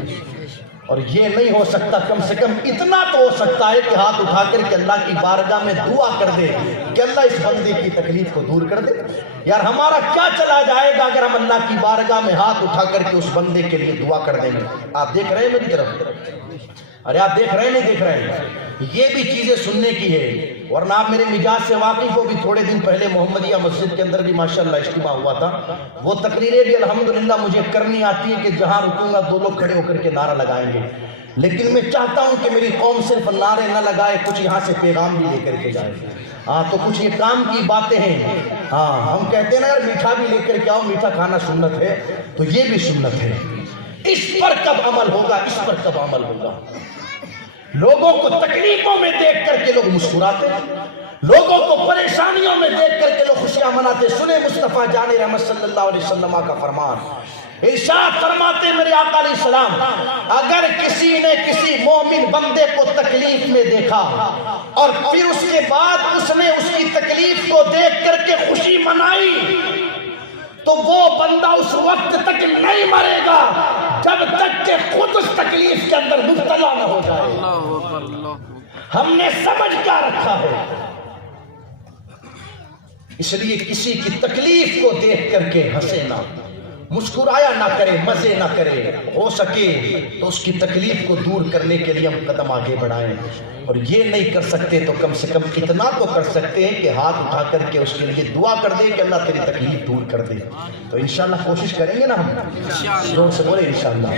اور یہ نہیں ہو سکتا, کم سے کم اتنا تو ہو سکتا ہے کہ ہاتھ اٹھا کر کے اللہ کی بارگاہ میں دعا کر دے کہ اللہ اس بندے کی تکلیف کو دور کر دے. یار ہمارا کیا چلا جائے گا اگر ہم اللہ کی بارگاہ میں ہاتھ اٹھا کر کے اس بندے کے لیے دعا کر دیں گے. آپ دیکھ رہے ہیں میری طرف, ارے آپ دیکھ رہے ہیں نہیں دیکھ رہے ہیں, یہ بھی چیزیں سننے کی ہے. ورنہ آپ میرے مزاج سے واقف ہو, بھی تھوڑے دن پہلے محمدیہ مسجد کے اندر بھی ماشاءاللہ اجتماع ہوا تھا. وہ تقریریں بھی الحمدللہ مجھے کرنی آتی ہے کہ جہاں رکوں گا 2 لوگ کھڑے ہو کر کے نعرہ لگائیں گے, لیکن میں چاہتا ہوں کہ میری قوم صرف نعرے نہ لگائے, کچھ یہاں سے پیغام بھی لے کر کے جائے. ہاں تو کچھ یہ کام کی باتیں ہیں. ہاں ہم کہتے ہیں نا یار میٹھا بھی لے کر کے آؤ, میٹھا کھانا سنت ہے, تو یہ بھی سنت ہے. اس پر کب عمل ہوگا, اس پر کب عمل ہوگا؟ لوگوں کو تکلیفوں میں دیکھ کر کے لوگ مسکراتے ہیں, لوگوں کو پریشانیوں میں دیکھ کر کے لوگ خوشیاں مناتے. سنے مصطفیٰ جان رحمت صلی اللہ علیہ وسلم کا فرمان, ارشاد فرماتے میرے آقا علیہ السلام، اگر کسی نے کسی مومن بندے کو تکلیف میں دیکھا اور پھر اس کے بعد اس نے اس کی تکلیف کو دیکھ کر کے خوشی منائی تو وہ بندہ اس وقت تک نہیں مرے گا جب تک کہ خود اس تکلیف کے اندر مبتلا نہ ہو جائے۔ ہم نے سمجھ کیا رکھا ہے، اس لیے کسی کی تکلیف کو دیکھ کر کے ہنسے نہ، مسکرایا نہ کرے، مزے نہ کرے، ہو سکے تو اس کی تکلیف کو دور کرنے کے لیے ہم قدم آگے بڑھائیں، اور یہ نہیں کر سکتے تو کم سے کم اتنا تو کر سکتے ہیں کہ ہاتھ اٹھا کر کے اس کے لیے دعا کر دے کہ اللہ تیری تکلیف دور کر دے۔ تو انشاءاللہ کوشش کریں گے نا ہم، زور سے بولے انشاءاللہ۔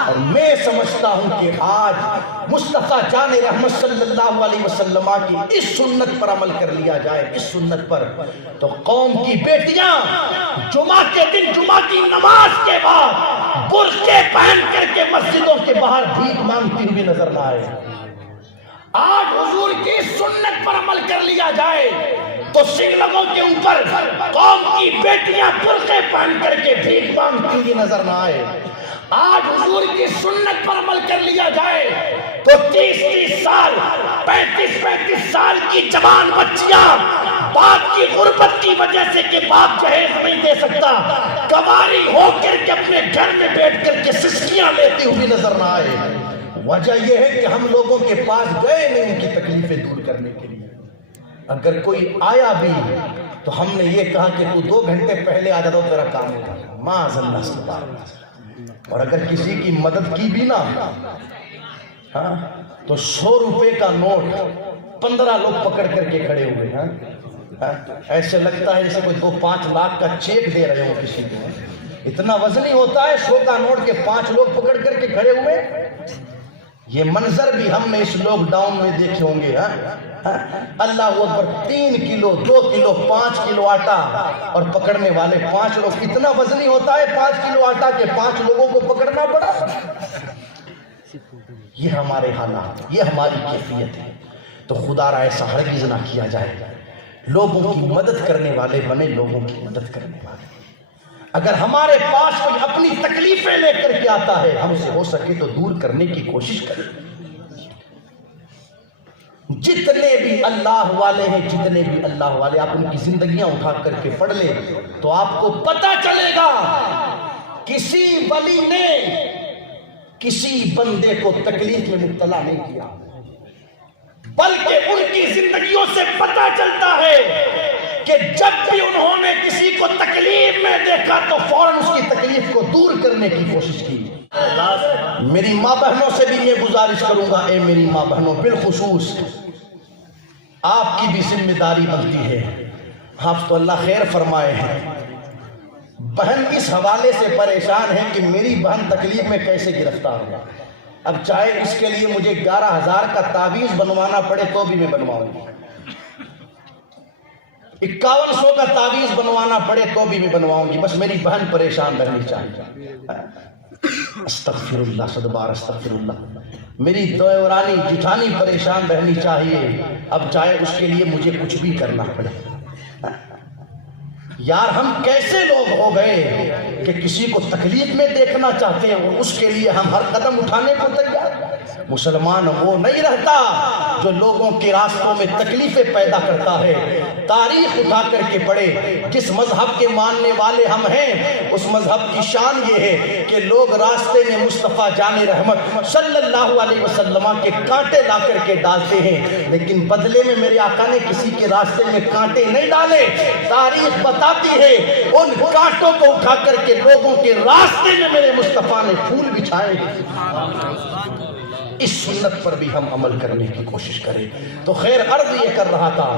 اور میں سمجھتا ہوں کہ آج مصطفیٰ جان رحمت صلی اللہ علیہ وسلم کی اس سنت پر عمل کر لیا جائے، اس سنت پر، تو قوم کی بیٹیاں جمعہ کے دن جمعہ کی نماز کے بعد برقعے پہن کر کے مسجدوں کے باہر بھیک مانگتی ہوئی نظر نہ آئے۔ آج حضور کی سنت پر عمل کر لیا جائے تو سنگلگوں کے اوپر قوم کی بیٹیاں برقعے پہن کر کے بھیک مانگتی ہوئی نظر نہ آئے۔ آج حضور کی سنت پر عمل کر لیا جائے تو 30 سال 35 سال کی جوان بچیاں باپ کی غربت کی وجہ سے کہ باپ جہیز نہیں دے سکتا، کنواری ہو کر کے اپنے گھر میں بیٹھ کر کے سسکیاں لیتی ہوئی نظر نہ آئے۔ وجہ یہ ہے کہ ہم لوگوں کے پاس گئے نہیں ان کی تکلیفیں دور کرنے کے لیے۔ اگر کوئی آیا بھی تو ہم نے یہ کہا کہ تو 2 گھنٹے پہلے آ جاتا تیرا کام ہوتا، معاذ اللہ سے بات۔ اور اگر کسی کی مدد کی بھی نا تو 100 روپے کا نوٹ 15 لوگ پکڑ کر کے کھڑے ہوئے ہیں، ایسے لگتا ہے جیسے کوئی 2-5 لاکھ کا چیک دے رہے ہو کسی کو، اتنا وزنی ہوتا ہے 100 کا نوٹ کے 5 لوگ پکڑ کر کے کھڑے ہوئے۔ یہ منظر بھی ہم نے اس لاک ڈاؤن میں دیکھے ہوں گے۔ اللہ اکبر، 3 کلو 2 کلو 5 کلو آٹا اور پکڑنے والے 5 لوگ، اتنا وزنی ہوتا ہے 5 کلو آٹا کے 5 لوگوں کو پکڑنا پڑا۔ یہ ہمارے حالات، یہ ہماری کیفیت ہے۔ تو خدا را ایسا ہرگز نہ کیا جائے، لوگوں کی مدد کرنے والے بنے، لوگوں کی مدد کرنے والے۔ اگر ہمارے پاس کوئی اپنی تکلیفیں لے کر کے آتا ہے، ہم سے ہو سکے تو دور کرنے کی کوشش کریں۔ جتنے بھی اللہ والے ہیں، جتنے بھی اللہ والے، آپ ان کی زندگیاں اٹھا کر کے پڑھ لیں تو آپ کو پتہ چلے گا کسی ولی نے کسی بندے کو تکلیف میں مبتلا نہیں کیا، بلکہ ان کی زندگیوں سے پتہ چلتا ہے کہ جب بھی انہوں نے کسی کو تکلیف میں دیکھا تو فوراً اس کی تکلیف کو دور کرنے کی کوشش کی۔ میری ماں بہنوں سے بھی یہ گزارش کروں گا، اے میری ماں بہنوں، بالخصوص آپ کی بھی ذمہ داری بنتی ہے۔ آپ تو اللہ خیر فرمائے ہیں، بہن اس حوالے سے پریشان ہے کہ میری بہن تکلیف میں کیسے گرفتار ہوا۔ اب چاہے اس کے لیے مجھے 11,000 کا تعویذ بنوانا پڑے تو بھی میں بنواؤں گی، 5100 کا تعویذ بنوانا پڑے تو بھی میں بنواؤں گی، بس میری بہن پریشان رہنی چاہیے۔ استغفر اللہ، 100 بار استغفر اللہ۔ میری دورانی جٹھانی پریشان رہنی چاہیے، اب چاہے اس کے لیے مجھے کچھ بھی کرنا پڑے۔ یار ہم کیسے لوگ ہو گئے کہ کسی کو تکلیف میں دیکھنا چاہتے ہیں اور اس کے لیے ہم ہر قدم اٹھانے کو تیار۔ مسلمان وہ نہیں رہتا جو لوگوں کے راستوں میں تکلیفیں پیدا کرتا ہے۔ تاریخ اٹھا کر کے پڑھے، جس مذہب کے ماننے والے ہم ہیں اس مذہب کی شان یہ ہے کہ لوگ راستے میں مصطفیٰ جان رحمت صلی اللہ علیہ وسلم کے کانٹے لا کر کے ڈالتے ہیں، لیکن بدلے میں میرے آقا نے کسی کے راستے میں کانٹے نہیں ڈالے۔ تاریخ بتاتی ہے ان کانٹوں کو اٹھا کر کے لوگوں کے راستے میں میرے مصطفیٰ نے پھول بچھائے۔ اس سنت پر بھی ہم عمل کرنے کی کوشش کریں۔ تو خیر عرض یہ کر رہا تھا،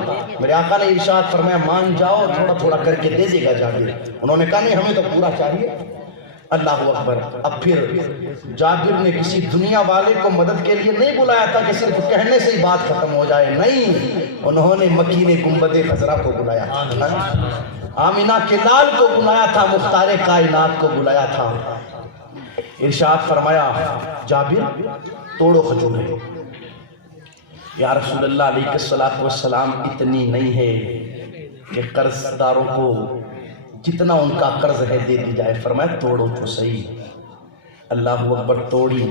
میرے آقا نے ارشاد فرمایا مان جاؤ، تھوڑا تھوڑا کر کے دے دے گا جابر۔ انہوں نے کہا نہیں ہمیں تو پورا چاہیے۔ اللہ اکبر۔ اب پھر جابر نے کسی دنیا والے کو مدد کے لیے نہیں بلایا تھا کہ صرف کہنے سے ہی بات ختم ہو جائے، نہیں، انہوں نے مکین گنبد خضرا کو بلایا تھا، آمینہ کے لال کو بلایا تھا، مختار کائنات کو بلایا تھا۔ ارشاد فرمایا جابر توڑو کھجوریں۔ یا رسول اللہ علیہ الصلوۃ والسلام اتنی نہیں ہے کہ قرض داروں کو جتنا ان کا قرض ہے دے دی جائے. فرمایا توڑو تو صحیح. اللہ اکبر. توڑی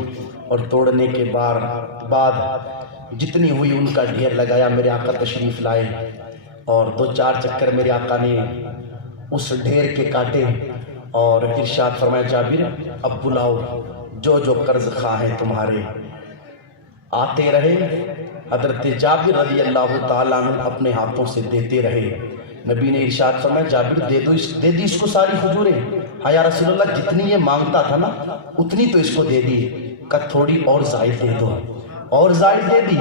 اور توڑنے کے بعد جتنی ہوئی ان کا ڈھیر لگایا. میرے آقا تشریف لائے اور 2-4 چکر میرے آقا نے اس ڈھیر کے کاٹے اور ارشاد فرمایا جابر اب بلاؤ جو جو قرض خواہ ہیں تمہارے. آتے رہے. حضرت جابر رضی اللہ تعالیٰ عنہ اپنے ہاتھوں سے دیتے رہے. نبی نے ارشاد فرمایا جابر دے دی اس کو ساری کھجوریں. ہاں یا رسول اللہ جتنی یہ مانگتا تھا نا اتنی تو اس کو دے دی. کہ تھوڑی اور زائد دے دو. اور زائد دے دی.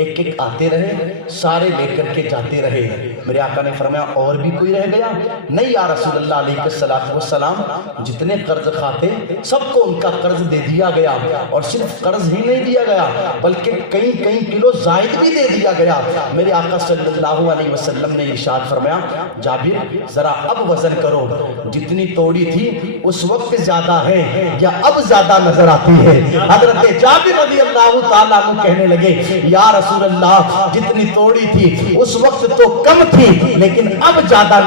ایک ایک آتے رہے سارے لے کر کے جاتے رہے. میرے آقا نے فرمایا اور بھی کوئی رہ گیا؟ نہیں یا رسول اللہ علیہ السلام جتنے قرض خواہ تھے سب کو ان کا قرض دے دیا گیا. اور صرف قرض ہی نہیں دیا گیا بلکہ کئی کلو زائد بھی دے دیا گیا. میرے آقا صلی اللہ علیہ وسلم نے ارشاد فرمایا جابر ذرا اب وزن کرو. جتنی توڑی تھی اس وقت زیادہ ہے یا اب زیادہ نظر آتی ہے؟ حضرت جابر رضی اللہ تعالیٰ عنہ کہنے لگے یا رسول اللہ جتنی توڑی تھی اس وقت تو کم تھی لیکن اب زیادہ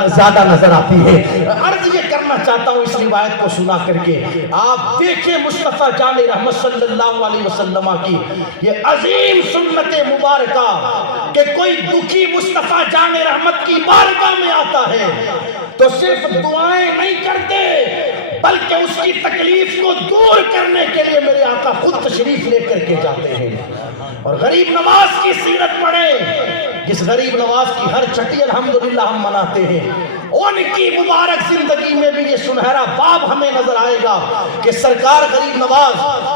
نظر آتی ہے. عرض یہ کرنا چاہتا ہوں اس روایت کو سنا کر کے آپ دیکھیں مصطفیٰ جان رحمت صلی اللہ علیہ وسلم کی یہ عظیم سنت مبارکہ کہ کوئی دکھی مصطفیٰ جان رحمت کی بارگاہ میں آتا ہے تو صرف دعائیں نہیں کرتے بلکہ اس کی تکلیف کو دور کرنے کے لیے میرے آقا خود تشریف لے کر کے جاتے ہیں. اور غریب نواز کی سیرت پڑھیں. جس غریب نواز کی ہر چھٹی الحمدللہ ہم مناتے ہیں ان کی مبارک زندگی میں بھی یہ سنہرا باب ہمیں نظر آئے گا کہ سرکار غریب نواز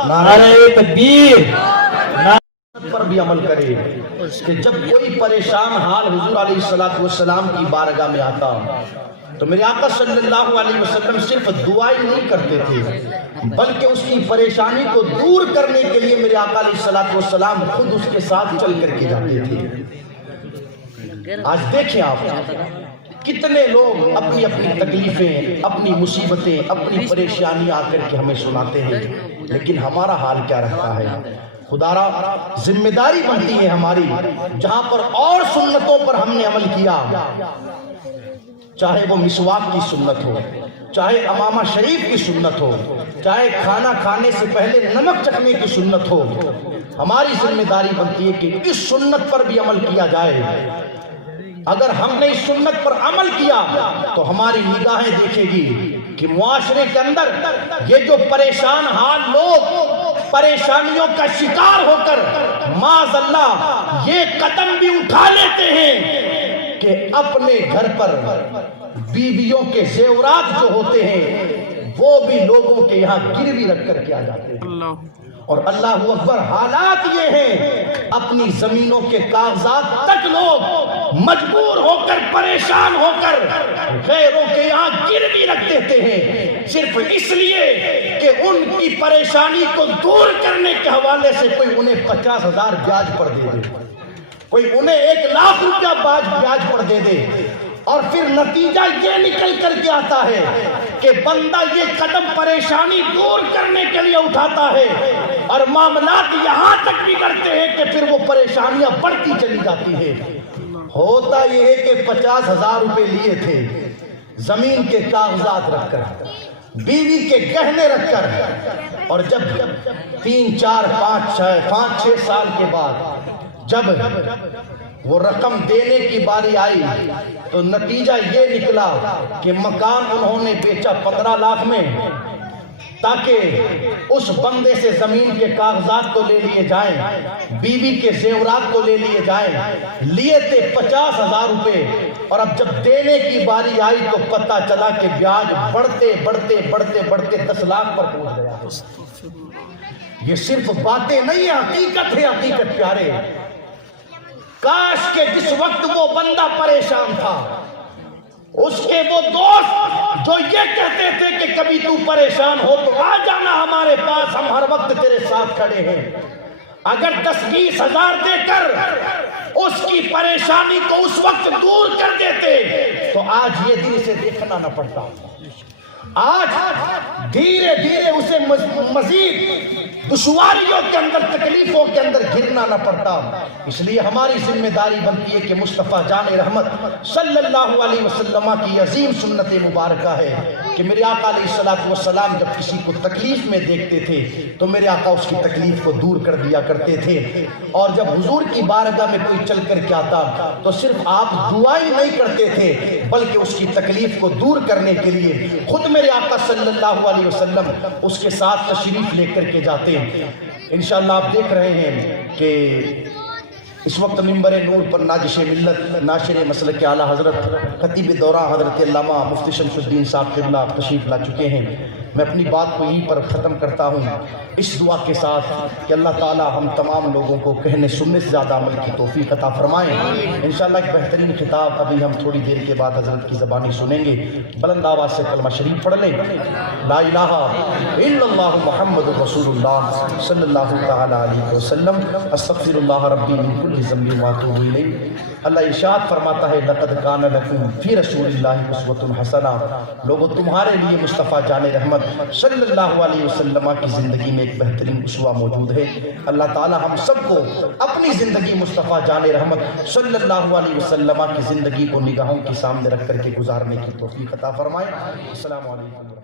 نعرہ تکبیر پر بھی عمل کرے کہ جب کوئی پریشان حال حضور علیہ السلام کی بارگاہ میں آتا تو میرے آقا صلی اللہ علیہ وسلم صرف دعائیں نہیں کرتے تھے بلکہ اس کی پریشانی کو دور کرنے کے لیے میرے آقا علیہ السلام خود اس کے ساتھ چل کر کے جاتے تھے. آج دیکھیں آپ کتنے لوگ اپنی اپنی تکلیفیں اپنی مصیبتیں اپنی پریشانی آ کر کے ہمیں سناتے ہیں لیکن ہمارا حال کیا رہتا ہے؟ خدارا ذمہ داری بنتی ہے ہماری جہاں پر اور سنتوں پر ہم نے عمل کیا چاہے وہ مسواک کی سنت ہو چاہے امامہ شریف کی سنت ہو چاہے کھانا کھانے سے پہلے نمک چکھنے کی سنت ہو ہماری ذمہ داری بنتی ہے کہ اس سنت پر بھی عمل کیا جائے. اگر ہم نے اس سنت پر عمل کیا تو ہماری نگاہیں دیکھے گی کہ معاشرے کے اندر یہ جو پریشان حال لوگ پریشانیوں کا شکار ہو کر معاذ اللہ یہ قدم بھی اٹھا لیتے ہیں کہ اپنے گھر پر بیویوں کے زیورات جو ہوتے ہیں وہ بھی لوگوں کے یہاں گروی رکھ کر کے آ جاتے ہیں. اور اللہ اکبر حالات یہ ہیں اپنی زمینوں کے کاغذات تک لوگ مجبور ہو کر پریشان ہو کر غیروں کے یہاں گروی رکھ دیتے ہیں صرف اس لیے کہ ان کی پریشانی کو دور کرنے کے حوالے سے کوئی انہیں 50,000 بیاج پر دے دے کوئی انہیں 1,00,000 روپیہ بیاج پر دے دے اور پھر نتیجہ یہ نکل کر کے آتا ہے کہ بندہ یہ قدم پریشانی دور کرنے کے لیے اٹھاتا ہے اور معاملات یہاں تک بگڑتے ہیں کہ پھر وہ پریشانیاں بڑھتی چلی جاتی ہے. ہوتا یہ ہے کہ 50,000 روپے لیے تھے زمین کے کاغذات رکھ کر بیوی کے گہنے رکھ کر اور جب 3 4 5 6 سال کے بعد جب وہ رقم دینے کی باری آئی تو نتیجہ یہ نکلا کہ مکان انہوں نے بیچا 15 لاکھ میں تاکہ اس بندے سے زمین کے کاغذات کو لے لیے جائیں بیوی کے زیورات کو لے لیے جائیں. لیے تھے 50,000 روپے اور اب جب دینے کی باری آئی تو پتہ چلا کہ بیاج بڑھتے بڑھتے بڑھتے بڑھتے 10 لاکھ پر پہنچ گیا. یہ صرف باتیں نہیں ہیں حقیقت ہے. حقیقت پیارے کاش کہ جس وقت وہ بندہ پریشان تھا اس کے وہ دوست جو یہ کہتے تھے کہ کبھی تو پریشان ہو تو آ جانا ہمارے پاس ہم ہر وقت تیرے ساتھ کھڑے ہیں اگر 10-20 ہزار دے کر اس کی پریشانی کو اس وقت دور کر دیتے تو آج یہ دن اسے دیکھنا نہ پڑتا. آج دھیرے دھیرے اسے مزید دشواریوں کے اندر، تکلیفوں کے اندر گرنا نہ پڑتا۔ اس لیے ہماری ذمہ داری بنتی ہے کہ مصطفیٰ جان رحمت صلی اللہ علیہ وسلم کی عظیم سنت مبارکہ ہے کہ میرے آقا علیہ السلام جب کسی کو تکلیف میں دیکھتے تھے تو میرے آقا اس کی تکلیف کو دور کر دیا کرتے تھے، اور جب حضور کی بارگاہ میں کوئی چل کر کے آتا تو صرف آپ دعائیں نہیں کرتے تھے بلکہ اس کی تکلیف کو دور کرنے کے لیے خود میرے آقا صلی اللہ علیہ وسلم اس کے ساتھ تشریف لے کر کے جاتے ہیں۔ انشاءاللہ آپ دیکھ رہے ہیں کہ اس وقت منبر نور پر ناجش ملت، ناشر مسلک اعلیٰ حضرت خطیب دوران حضرت علامہ مفتی شمس الدین صاحب قبلہ تشریف لا چکے ہیں۔ میں اپنی بات کو یہیں پر ختم کرتا ہوں اس دعا کے ساتھ کہ اللہ تعالی ہم تمام لوگوں کو کہنے سننے سے زیادہ عمل کی توفیق عطا فرمائیں۔ انشاءاللہ ایک بہترین خطاب ابھی ہم تھوڑی دیر کے بعد حضرت کی زبانی سنیں گے۔ بلند آواز سے کلمہ شریف پڑھ لیں، لا الہ الا اللہ محمد رسول اللہ صلی اللہ تعالی علیہ وسلم، استغفر اللہ ربی من کل ذنب واتوب الیہ۔ اللہ ارشاد فرماتا ہے لقد کان لکم فی رسول اللہ اسوۃ حسنہ، لوگوں تمہارے لیے مصطفیٰ جان رحمت صلی اللہ علیہ وسلم کی زندگی میں ایک بہترین اسوہ موجود ہے۔ اللہ تعالی ہم سب کو اپنی زندگی مصطفیٰ جان رحمت صلی اللہ علیہ وسلم کی زندگی کو نگاہوں کے سامنے رکھ کر کے گزارنے کی توفیق عطا فرمائے۔ السلام علیکم۔